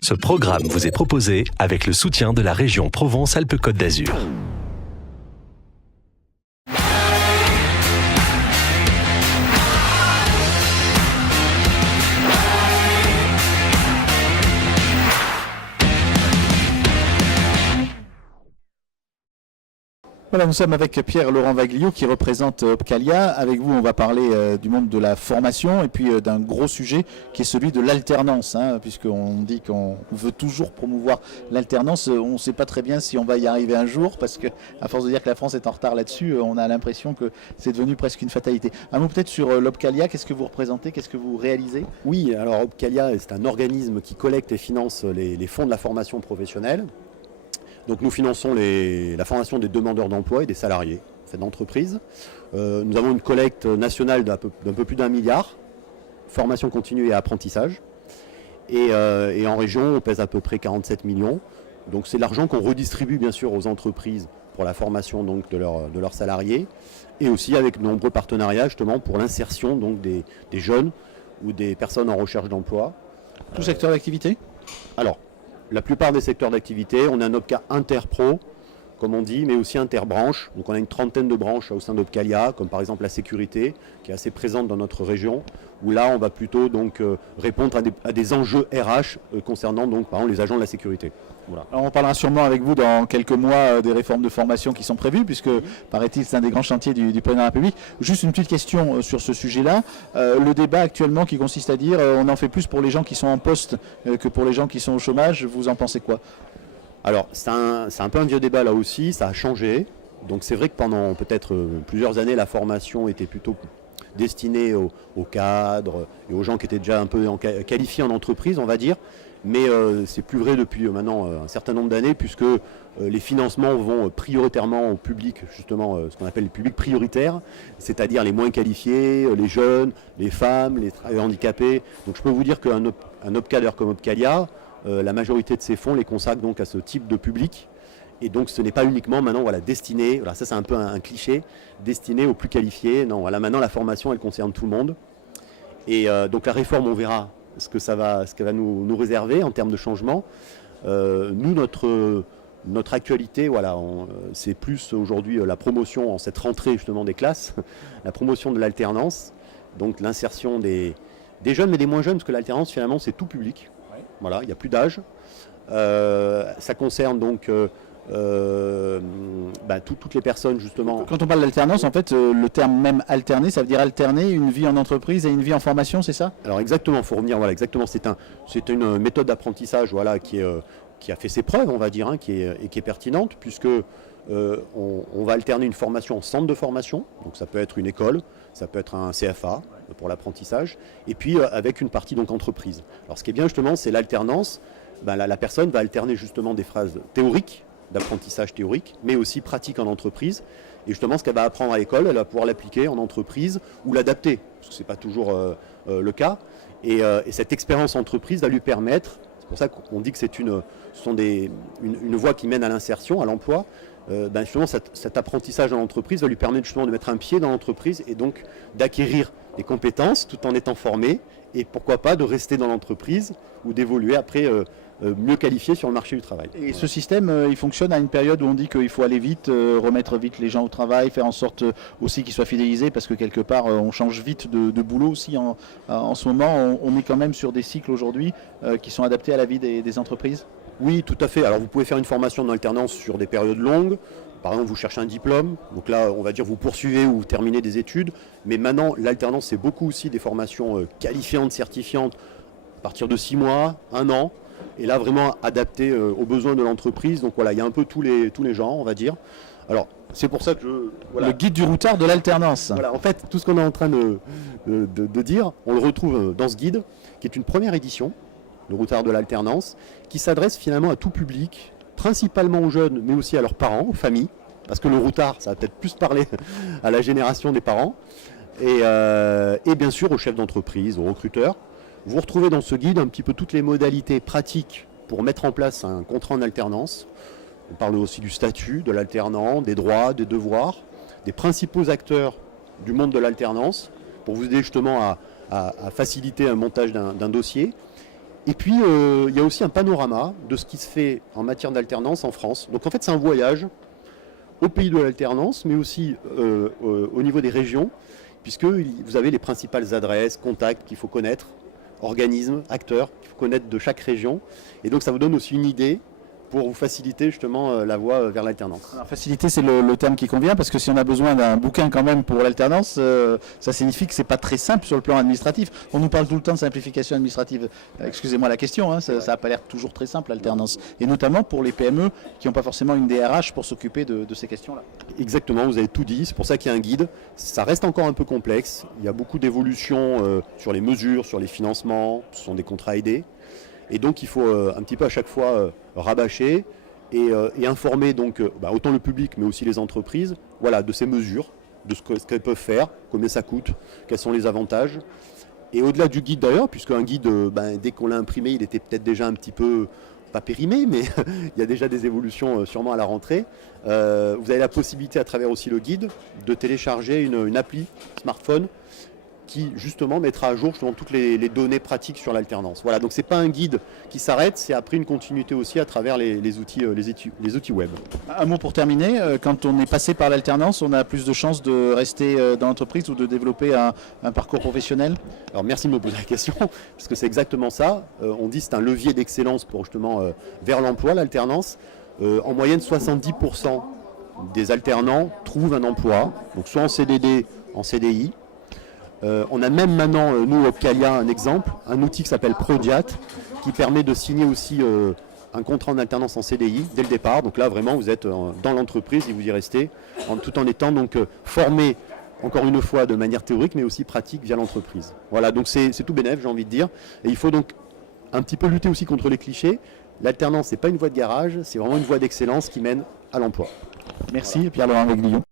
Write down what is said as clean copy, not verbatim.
Ce programme vous est proposé avec le soutien de la région Provence-Alpes-Côte d'Azur. Voilà, nous sommes avec Pierre-Laurent Vaglio qui représente Opcalia. Avec vous, on va parler du monde de la formation et puis d'un gros sujet qui est celui de l'alternance, puisqu'on dit qu'on veut toujours promouvoir l'alternance. On ne sait pas très bien si on va y arriver un jour, parce que à force de dire que la France est en retard là-dessus, on a l'impression que c'est devenu presque une fatalité. Un mot peut-être sur l'Opcalia, qu'est-ce que vous représentez, qu'est-ce que vous réalisez? Oui, alors Opcalia, c'est un organisme qui collecte et finance les fonds de la formation professionnelle. Donc nous finançons la formation des demandeurs d'emploi et des salariés d'entreprises. Nous avons une collecte nationale d'un peu plus d'1 milliard, formation continue et apprentissage. Et en région, on pèse à peu près 47 millions. Donc c'est l'argent qu'on redistribue bien sûr aux entreprises pour la formation donc, de leurs salariés, et aussi avec de nombreux partenariats justement pour l'insertion donc, des jeunes ou des personnes en recherche d'emploi. Tout secteur d'activité? Alors, la plupart des secteurs d'activité, on a un OPCA interpro, comme on dit, mais aussi interbranche. Donc on a une trentaine de branches au sein d'Opcalia, comme par exemple la sécurité, qui est assez présente dans notre région, où là on va plutôt donc, répondre à des enjeux RH concernant donc, par exemple les agents de la sécurité. Voilà. Alors on parlera sûrement avec vous dans quelques mois des réformes de formation qui sont prévues, puisque paraît-il c'est un des grands chantiers du président de la République. Juste une petite question sur ce sujet-là. Le débat actuellement qui consiste à dire on en fait plus pour les gens qui sont en poste que pour les gens qui sont au chômage, vous en pensez quoi? Alors c'est un peu un vieux débat là aussi, ça a changé. Donc c'est vrai que pendant peut-être plusieurs années, la formation était plutôt destinée aux cadres et aux gens qui étaient déjà un peu qualifiés en entreprise, on va dire. Mais c'est plus vrai depuis maintenant un certain nombre d'années, puisque les financements vont prioritairement au public, justement ce qu'on appelle le public prioritaire, c'est-à-dire les moins qualifiés, les jeunes, les femmes, les travailleurs handicapés. Donc je peux vous dire qu'un OPCADER comme Opcalia, la majorité de ces fonds les consacrent donc à ce type de public. Et donc ce n'est pas uniquement maintenant destiné, ça c'est un peu un cliché, destiné aux plus qualifiés. Non, maintenant la formation elle concerne tout le monde. Et donc la réforme, on verra ce qu'elle va nous réserver en termes de changement. Nous, notre actualité, c'est plus aujourd'hui la promotion en cette rentrée justement des classes, la promotion de l'alternance, donc l'insertion des jeunes mais des moins jeunes, parce que l'alternance finalement c'est tout public. Ouais. Voilà, il n'y a plus d'âge. Ça concerne donc toutes les personnes justement. Quand on parle d'alternance, en fait, le terme même alterner, ça veut dire alterner une vie en entreprise et une vie en formation, c'est ça? Alors exactement, il faut revenir, exactement. C'est une méthode d'apprentissage qui a fait ses preuves, on va dire, qui est pertinente, puisque on va alterner une formation en centre de formation, donc ça peut être une école, ça peut être un CFA pour l'apprentissage, et puis avec une partie donc entreprise. Alors ce qui est bien justement, c'est l'alternance. La personne va alterner justement des phrases théoriques, d'apprentissage théorique, mais aussi pratique en entreprise. Et justement, ce qu'elle va apprendre à l'école, elle va pouvoir l'appliquer en entreprise ou l'adapter, parce que ce n'est pas toujours le cas. Et cette expérience entreprise va lui permettre, c'est pour ça qu'on dit que ce sont une voie qui mène à l'insertion, à l'emploi. Justement, cet apprentissage en entreprise va lui permettre justement de mettre un pied dans l'entreprise et donc d'acquérir des compétences tout en étant formé, et pourquoi pas de rester dans l'entreprise ou d'évoluer après mieux qualifié sur le marché du travail. Et ce système, il fonctionne à une période où on dit qu'il faut aller vite, remettre vite les gens au travail, faire en sorte aussi qu'ils soient fidélisés, parce que quelque part on change vite de boulot aussi en ce moment. On est quand même sur des cycles aujourd'hui qui sont adaptés à la vie des entreprises. Oui, tout à fait. Alors vous pouvez faire une formation en alternance sur des périodes longues. Par exemple, vous cherchez un diplôme, donc là, on va dire vous poursuivez ou vous terminez des études. Mais maintenant, l'alternance, c'est beaucoup aussi des formations qualifiantes, certifiantes, à partir de 6 mois, 1 an. Et là, vraiment adapté aux besoins de l'entreprise. Donc voilà, il y a un peu tous les genres, on va dire. Alors, c'est pour ça que Le guide du routard de l'alternance. Voilà, en fait, tout ce qu'on est en train de dire, on le retrouve dans ce guide, qui est une première édition, le routard de l'alternance, qui s'adresse finalement à tout public, principalement aux jeunes, mais aussi à leurs parents, aux familles, parce que le routard, ça va peut-être plus parler à la génération des parents, et bien sûr aux chefs d'entreprise, aux recruteurs. Vous retrouvez dans ce guide un petit peu toutes les modalités pratiques pour mettre en place un contrat en alternance. On parle aussi du statut de l'alternant, des droits, des devoirs, des principaux acteurs du monde de l'alternance, pour vous aider justement à faciliter un montage d'un dossier. Et puis, il y a aussi un panorama de ce qui se fait en matière d'alternance en France. Donc en fait, c'est un voyage au pays de l'alternance, mais aussi au niveau des régions, puisque vous avez les principales adresses, contacts qu'il faut connaître, organismes, acteurs qu'il faut connaître de chaque région. Et donc ça vous donne aussi une idée pour vous faciliter justement la voie vers l'alternance. Alors, facilité, c'est le terme qui convient, parce que si on a besoin d'un bouquin quand même pour l'alternance, ça signifie que c'est pas très simple sur le plan administratif. On nous parle tout le temps de simplification administrative. Excusez-moi la question, hein, ça n'a pas l'air toujours très simple l'alternance. Et notamment pour les PME qui n'ont pas forcément une DRH pour s'occuper de ces questions-là. Exactement, vous avez tout dit, c'est pour ça qu'il y a un guide. Ça reste encore un peu complexe, il y a beaucoup d'évolutions sur les mesures, sur les financements, ce sont des contrats aidés. Et donc il faut un petit peu à chaque fois rabâcher et informer donc autant le public mais aussi les entreprises de ces mesures, de ce qu'elles peuvent faire, combien ça coûte, quels sont les avantages. Et au-delà du guide d'ailleurs, puisque un guide, dès qu'on l'a imprimé, il était peut-être déjà un petit peu, pas périmé, mais il y a déjà des évolutions sûrement à la rentrée. Vous avez la possibilité à travers aussi le guide de télécharger une appli smartphone qui justement mettra à jour toutes les données pratiques sur l'alternance. Voilà, donc c'est pas un guide qui s'arrête, c'est après une continuité aussi à travers les outils web. Un mot pour terminer, quand on est passé par l'alternance, on a plus de chances de rester dans l'entreprise ou de développer un parcours professionnel? Alors merci de me poser la question, parce que c'est exactement ça. On dit que c'est un levier d'excellence pour justement vers l'emploi, l'alternance. En moyenne, 70% des alternants trouvent un emploi, donc soit en CDD, en CDI. On a même maintenant, nous, Opcalia, un exemple, un outil qui s'appelle Prodiat, qui permet de signer aussi un contrat en alternance en CDI dès le départ. Donc là, vraiment, vous êtes dans l'entreprise et vous y restez, tout en étant donc formé, encore une fois, de manière théorique, mais aussi pratique via l'entreprise. Voilà, donc c'est tout bénef, j'ai envie de dire. Et il faut donc un petit peu lutter aussi contre les clichés. L'alternance, ce n'est pas une voie de garage, c'est vraiment une voie d'excellence qui mène à l'emploi. Merci, Pierre-Laurent Vaglio.